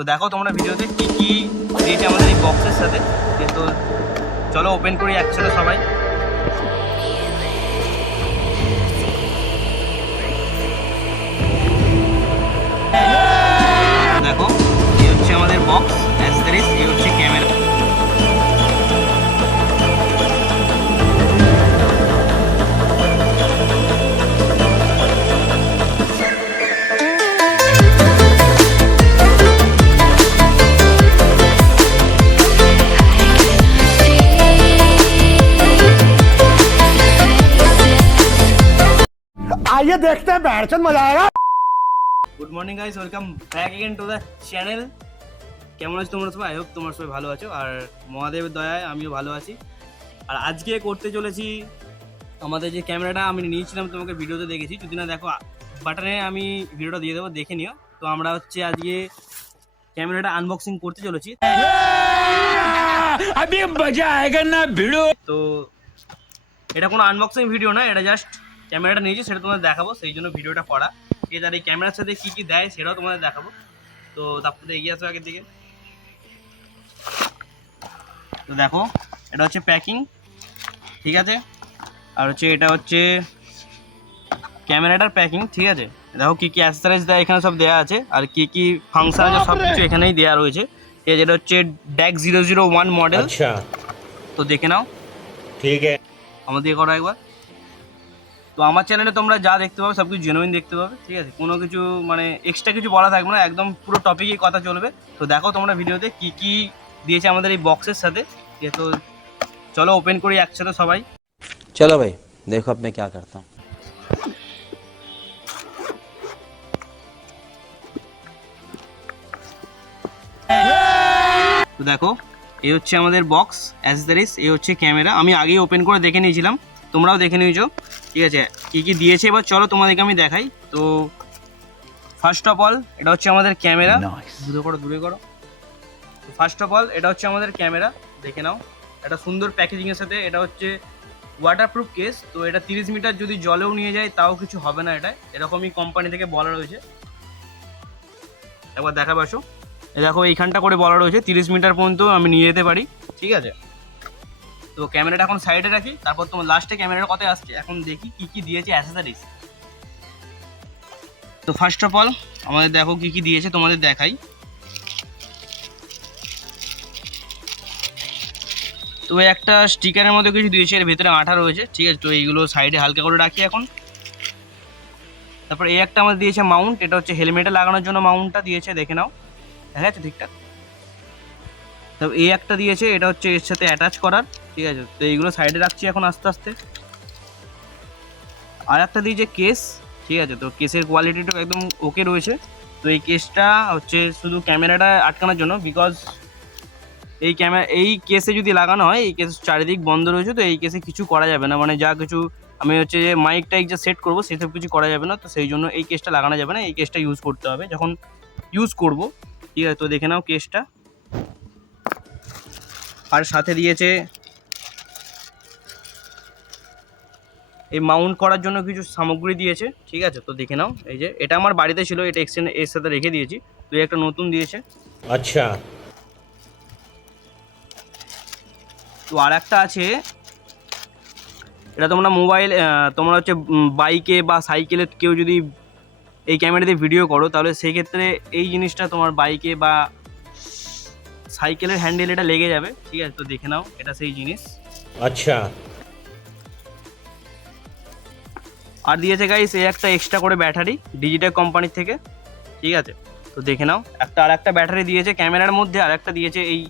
তো দেখো তোমরা ভিডিওতে কি কি দিয়েছে আমাদের এই বক্সের সাথে। তো চলো ওপেন করি একসাথে সবাই। দেখো এই হচ্ছে আমাদের বক্স, অ্যাসেসরিজ, এই হচ্ছে ক্যামেরা। आइए देखते हैं बैठचंद मजा आएगा। Good morning guys, welcome back again to the channel. কেমন আছো তোমরা সবাই? আই হোপ তোমরা সবাই ভালো আছো, আর মহাদেবের দয়ায় আমিও ভালো আছি। আর আজকে করতে চলেছি আমাদের যে ক্যামেরাটা আমি নিয়েছিলাম, তোমাকে ভিডিওতে দেখেছি, যদি না দেখো বাটনে আমি ভিডিওটা দিয়ে দেবো, দেখে নিও। তো আমরা হচ্ছে আজকে ক্যামেরাটা আনবক্সিং করতে চলেছি। अभी मजा आएगा ना भिड़ो। তো এটা কোনো আনবক্সিং ভিডিও না, এটা জাস্ট ক্যামেরাটা নিয়েছি সেটা তোমাদের দেখাবো, সেই জন্য ভিডিওটা করা। ঠিক আছে, আর এই ক্যামেরার সাথে কী কী দেয় সেটাও তোমাদের দেখাবো। তো তারপরে এগিয়ে আসো আগের দিকে। তো দেখো এটা হচ্ছে প্যাকিং, ঠিক আছে। আর হচ্ছে এটা হচ্ছে ক্যামেরাটার প্যাকিং, ঠিক আছে। দেখো কী কী অ্যাক্সেসরিজ দেয় এখানে সব দেওয়া আছে, আর কী কী ফাংশন আছে সব কিছু এখানেই দেওয়া রয়েছে। ঠিক আছে, এটা হচ্ছে DAC 001 মডেল। अच्छा, তো দেখে নাও, ठीक है। আমার দিয়ে করো একবার। তো আমার চ্যানেলে তোমরা যা দেখতে পাবে সব কিছু জেনুইন দেখতে পাবে, ঠিক আছে। কোনো কিছু মানে এক্সট্রা কিছু বলা থাকবে না, একদম পুরো টপিকই কথা চলবে। তো দেখো তোমরা ভিডিওতে কি কি দিয়েছে আমাদের এই বক্সের সাথে। তো চলো ওপেন করি একসাথে সবাই। चलो भाई देखो अब मैं क्या करता हूँ। তো দেখো এই হচ্ছে আমাদের বক্স অ্যাসেসরিজ, এই হচ্ছে ক্যামেরা। আমি আগেই ওপেন করে দেখে নিয়েছিলাম, তোমরাও দেখে নিয়েছো, ঠিক আছে। কি কি দিয়েছে এবার চলো তোমাদেরকে আমি দেখাই। তো ফার্স্ট অফ অল এটা হচ্ছে আমাদের ক্যামেরা, দূরে করো। তো ফার্স্ট অফ অল এটা হচ্ছে আমাদের ক্যামেরা, দেখে নাও। একটা সুন্দর প্যাকেজিংয়ের সাথে, এটা হচ্ছে ওয়াটারপ্রুফ কেস। তো এটা 30 মিটার যদি জলেও নিয়ে যায় তাও কিছু হবে না, এটা এরকমই কোম্পানি থেকে বলা রয়েছে। একবার দেখা পাচ্ছ, দেখো এইখানটা করে বলা রয়েছে 30 মিটার পর্যন্ত আমি নিয়ে যেতে পারি, ঠিক আছে। তো ক্যামেরাটা এখন সাইডে রাখি, তারপর তোমার লাস্টে ক্যামেরার কথায় আসছে। এখন দেখি কি কি দিয়েছে অ্যাক্সেসরিজ। তো ফার্স্ট অফ অল আমাদের দেখো কি কি দিয়েছে তোমাদের দেখাই। তো একটা স্টিকারের মধ্যে কিছু দিয়েছে, এর ভেতরে আঠা রয়েছে, ঠিক আছে। তো এইগুলো সাইডে হালকা করে রাখি এখন। তারপর এই একটা আমাদের দিয়েছে মাউন্ট, এটা হচ্ছে হেলমেটে লাগানোর জন্য মাউন্টটা দিয়েছে, দেখে নাও, দেখা যাচ্ছে ঠিকঠাক। তবে এই একটা দিয়েছে, এটা হচ্ছে এর সাথে অ্যাটাচ করার, ঠিক আছে। তো এইগুলো সাইডে রাখছি এখন আস্তে আস্তে। আর একটা দিয়েছে কেস, ঠিক আছে। তো কেসের কোয়ালিটিটা একদম ওকে রয়েছে। তো এই কেসটা হচ্ছে শুধু ক্যামেরাটা আটকানোর জন্য, বিকজ এই কেসে যদি লাগানো হয়, এই কেস চারিদিক বন্ধ রয়েছে, তো এই কেসে কিছু করা যাবে না, মানে যা কিছু আমি হচ্ছে যে মাইক টাইক যা সেট করবো সেসব কিছু করা যাবে না। তো সেই জন্য এই কেসটা লাগানো যাবে না, এই কেসটা ইউজ করতে হবে যখন ইউজ করব, ঠিক আছে। তো দেখে নাও কেসটা। আর সাথে দিয়েছে এই মাউন্ট করার জন্য কিছু সামগ্রী দিয়েছে, ঠিক আছে। তো দেখে নাও, এই যে এটা আমার বাড়িতে ছিল, এটা এক্সচেঞ্জ এর সাথে রেখে দিয়েছি। তো একটা নতুন দিয়েছে। अच्छा, তো আর একটা আছে, এটা তোমরা তোমরা হচ্ছে বাইকে বা সাইকেলে কেউ যদি এই ক্যামেরাতে ভিডিও করো, তাহলে সেই ক্ষেত্রে এই জিনিসটা তোমার বাইকে বা সাইকেলের হ্যান্ডেল এটা লেগে যাবে, ঠিক আছে। তো দেখে নাও, এটা সেই জিনিস। अच्छा, আর দিয়েছে গাইস এই একটা এক্সট্রা করে ব্যাটারি ডিজিটেক কোম্পানির থেকে, ঠিক আছে। তো দেখে নাও, আর একটা ব্যাটারি দিয়েছে ক্যামেরার মধ্যে, আর একটা দিয়েছে এই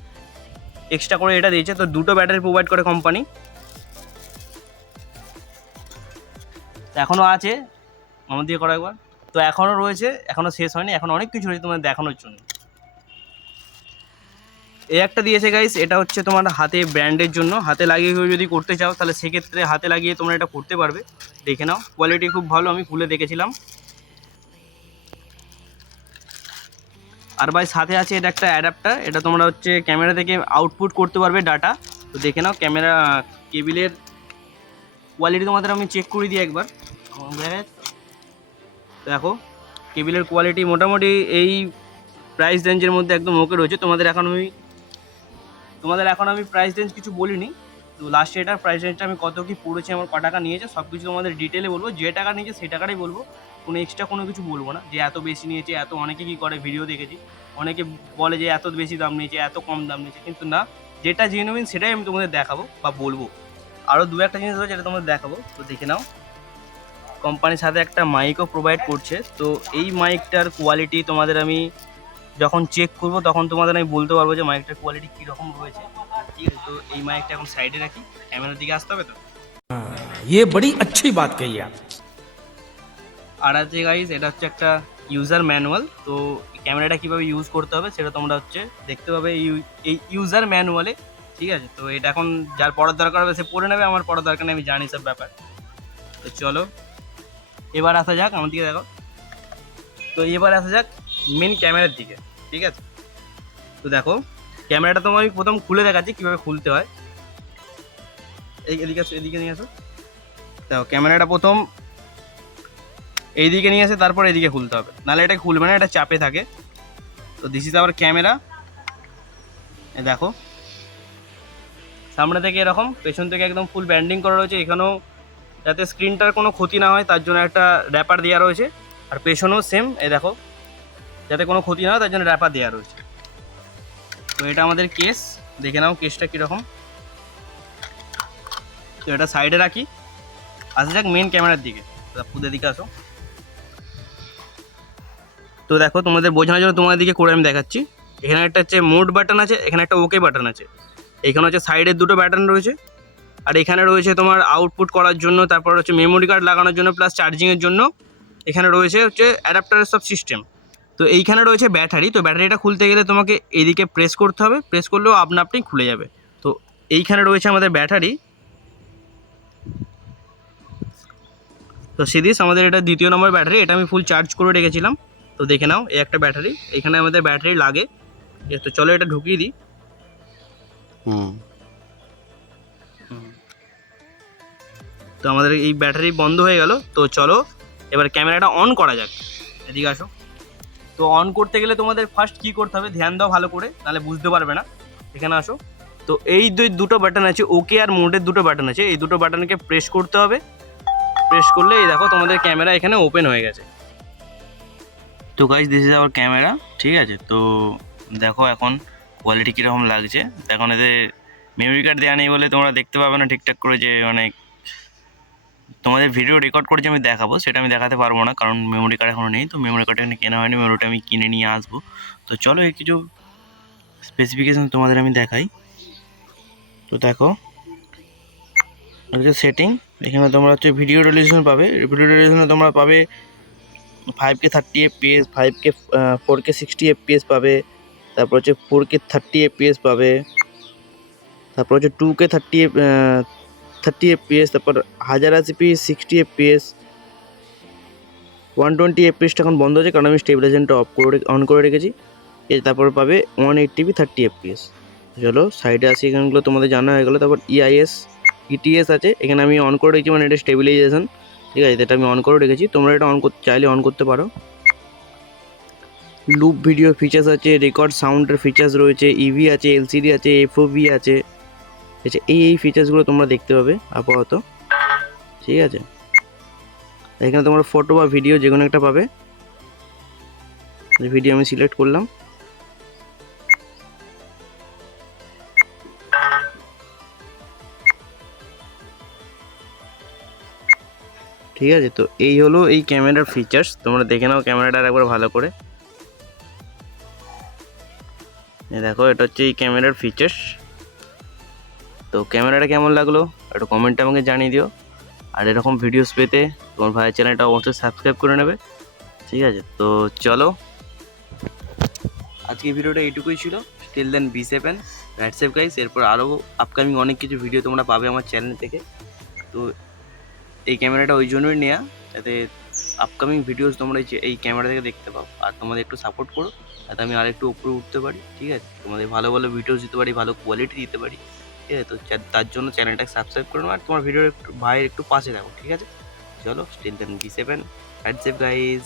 এক্সট্রা করে এটা দিয়েছে। তো দুটো ব্যাটারি প্রোভাইড করে কোম্পানি। এখনও আছে আমার দিয়ে করা একবার। তো এখনও রয়েছে, এখনও শেষ হয়নি, এখন অনেক কিছু রয়েছে তোমাদের দেখানোর জন্য। এই একটা দিয়েছে গাইস, এটা হচ্ছে তোমার হাতে ব্র্যান্ডের জন্য, হাতে লাগিয়ে কেউ যদি করতে চাও তাহলে সেক্ষেত্রে হাতে লাগিয়ে তোমরা এটা করতে পারবে। দেখে নাও, কোয়ালিটি খুব ভালো, আমি খুলে দেখেছিলাম। আর ভাই সাথে আছে এটা একটা অ্যাডাপ্টার, এটা তোমরা হচ্ছে ক্যামেরা থেকে আউটপুট করতে পারবে ডাটা। তো দেখে নাও, ক্যামেরা কেবিলের কোয়ালিটি তোমাদের আমি চেক করে দিই একবার। দেখো কেবিলের কোয়ালিটি মোটামুটি এই প্রাইস রেঞ্জের মধ্যে একদম ওকে রয়েছে। তোমাদের এখন আমি প্রাইস রেঞ্জ কিছু বলিনি, তো লাস্টে এটার প্রাইস রেঞ্জটা আমি কত কী পড়েছে, আমার ক টাকা নিয়েছে সব কিছু তোমাদের ডিটেলে বলবো। যে টাকা নিয়েছে সেই টাকাটাই বলবো, কোনো এক্সট্রা কোনো কিছু বলবো না যে এত বেশি নিয়েছে, এত অনেকে কী করে ভিডিও দেখেছি, অনেকে বলে যে এত বেশি দাম নিয়েছে, এত কম দাম নিয়েছে, কিন্তু না, যেটা জেনুইন সেটাই আমি তোমাদের দেখাবো বা বলবো। আরও দু একটা জিনিস রয়েছে যেটা তোমাদের দেখাবো, তো দেখে নাও। কোম্পানির সাথে একটা মাইকও প্রোভাইড করছে, তো এই মাইকটার কোয়ালিটি তোমাদের আমি যখন চেক করবো তখন তোমাদের আমি বলতে পারবো যে মাইকটার কোয়ালিটি কীরকম রয়েছে, ঠিক আছে। তো এই মাইকটা এখন সাইডে রাখি, ক্যামেরার দিকে আসতে হবে। তো ये बड़ी अच्छी बात कही आप। আর আছে গাইস, এটা হচ্ছে একটা ইউজার ম্যানুয়াল। তো ক্যামেরাটা কীভাবে ইউজ করতে হবে সেটা তোমরা হচ্ছে দেখতে পাবে এই ইউজার ম্যানুয়ালে, ঠিক আছে। তো এটা এখন যার পড়ার দরকার হবে সে পড়ে নেবে, আমার পড়ার দরকার নেই, আমি জানি সব ব্যাপার। তো চলো এবার আসা যাক, আমার দিকে দেখো। তো এবার আসা যাক মেন ক্যামেরার দিকে, ঠিক আছে। তো দেখো ক্যামেরাটা তোমার আমি প্রথম খুলে দেখাচ্ছি কীভাবে খুলতে হয়। এদিকে আসো, এদিকে নিয়ে আসো। দেখো ক্যামেরাটা প্রথম এইদিকে নিয়ে আসে, তারপর এদিকে খুলতে হবে, নাহলে এটা খুলবে না, এটা চাপে থাকে। তো দিস ইজ আওয়ার ক্যামেরা। দেখো সামনে থেকে এরকম, পেছন থেকে একদম ফুল ব্যান্ডিং করা রয়েছে। এখানেও যাতে স্ক্রিনটার কোনো ক্ষতি না হয় তার জন্য একটা র্যাপার দেওয়া রয়েছে, আর পেছনেও সেম, দেখো যাতে কোনো ক্ষতি না হয় তার জন্য র্যাপার দেওয়া রয়েছে। তো এটা আমাদের কেস, দেখে নাও কেসটা কীরকম। তো এটা সাইডে রাখি, আসা যাক মেন ক্যামেরার দিকে। খুদের দিকে আসো। তো দেখো তোমাদের বোঝানোর জন্য তোমাদের দিকে করে আমি দেখাচ্ছি। এখানে একটা হচ্ছে মোড বাটন আছে, এখানে একটা ওকে বাটন আছে, এখানে হচ্ছে সাইডের দুটো বাটন রয়েছে, আর এখানে রয়েছে তোমার আউটপুট করার জন্য, তারপর হচ্ছে মেমোরি কার্ড লাগানোর জন্য, প্লাস চার্জিংয়ের জন্য এখানে রয়েছে হচ্ছে অ্যাডাপ্টারের সব সিস্টেম। তো এইখানে রয়েছে ব্যাটারি। তো ব্যাটারিটা খুলতে গেলে তোমাকে এইদিকে প্রেস করতে হবে, প্রেস করলেও আপনা আপনি খুলে যাবে। তো এইখানে রয়েছে আমাদের ব্যাটারি। তো সিরিজ আমাদের এটা দ্বিতীয় নম্বর ব্যাটারি, এটা আমি ফুল চার্জ করে রেখেছিলাম। তো দেখে নাও এই একটা ব্যাটারি, এখানে আমাদের ব্যাটারি লাগে। তো চলো এটা ঢুকিয়ে দিই। তো আমাদের এই ব্যাটারি বন্ধ হয়ে গেল। তো চলো এবার ক্যামেরাটা অন করা যাক, এদিকে আসো। তো অন করতে গেলে তোমাদের ফার্স্ট কী করতে হবে, ধ্যান দাও ভালো করে, নাহলে বুঝতে পারবে না। এখানে আসো। তো এই দুটো বাটন আছে, ওকে আর মোডের দুটো বাটন আছে, এই দুটো বাটনকে প্রেস করতে হবে। প্রেস করলে এই দেখো তোমাদের ক্যামেরা এখানে ওপেন হয়ে গেছে। তো guys this is our camera, ঠিক আছে। তো দেখো এখন কোয়ালিটি কীরকম লাগছে। এখন এতে মেমোরি কার্ড দেওয়া নেই বলে তোমরা দেখতে পাবে না ঠিকঠাক করে, যে অনেক তোমাদের ভিডিও রেকর্ড করে যে আমি দেখাবো সেটা আমি দেখাতে পারবো না, কারণ মেমোরি কার্ড এখনও নেই। তো মেমোরি কার্ড এখানে কেনা হয়নি, মেমোরিটা আমি কিনে নিয়ে আসবো। তো চলো এই কিছু স্পেসিফিকেশন তোমাদের আমি দেখাই। তো দেখো সেটিং, এখানে তোমরা হচ্ছে ভিডিও রেজলিউশন পাবে। ভিডিও রেজলিউশনে তোমরা পাবে 5K 30 FPS, 5K 4K 60 FPS পাবে, তারপর হচ্ছে 4K 30 FPS পাবে, তারপর হচ্ছে 2K 30 FPS, তারপর 1080p 60 FPS, 120 FPS এখন বন্ধ আছে কারণ আমি স্টেবিলাইজেশনটা অন করে রেখেছি। তারপর পাবে 180p 30 FPS। চলো সাইডে আসি, এখানগুলো তোমাদের জানা হয়ে গেলো। তারপর ETS আছে, এখানে আমি অন করে রেখেছি, মানে এটা স্টেবিলাইজেশন, ঠিক আছে। এটা আমি অন করে রেখেছি, তোমরা এটা অন করতে চাইলে অন করতে পারো। লুপ ভিডিও ফিচার্স আছে, রেকর্ড সাউন্ডের ফিচার্স রয়েছে, ইভি আছে, LCD আছে, FOV আছে, আচ্ছা এই ফিচার্সগুলো তোমরা দেখতে পাবে আপাতত, ঠিক আছে। এখানে তোমরা ফটো বা ভিডিও যে কোনো একটা পাবে। ভিডিও আমি সিলেক্ট করলাম। ঠিক আছে, তো এই হলো এই ক্যামেরার ফিচার্স। তোমরা দেখে নাও ক্যামেরাটা একবার ভালো করে। দেখো এটা হচ্ছে এই ক্যামেরার ফিচার্স। তো ক্যামেরাটা কেমন লাগলো একটু কমেন্টে আমাকে জানিয়ে দিও। আর এরকম ভিডিওস পেতে তোমার ভাইয়ের চ্যানেলটা অবশ্যই সাবস্ক্রাইব করে নেবে, ঠিক আছে। তো চলো আজকে ভিডিওটা এইটুকুই ছিল। Still then be safe and right safe guys. এরপর আরও আপকামিং অনেক কিছু ভিডিও তোমরা পাবে আমার চ্যানেল থেকে। তো এই ক্যামেরাটা ওই জন্যই নেওয়া যাতে আপকামিং ভিডিওস তোমরা এই ক্যামেরা থেকে দেখতে পাও, আর তোমাদের একটু সাপোর্ট করো যাতে আমি আরেকটু উপরে উঠতে পারি, ঠিক আছে। তোমাদের ভালো ভালো ভিডিওস দিতে পারি, ভালো কোয়ালিটি দিতে পারি, ঠিক আছে। তো তার জন্য চ্যানেলটাকে সাবস্ক্রাইব করে নাও, আর তোমার ভিডিওর একটু ভাইয়ের একটু পাশে থাকো, ঠিক আছে। চলো still then be safe and right safe guys.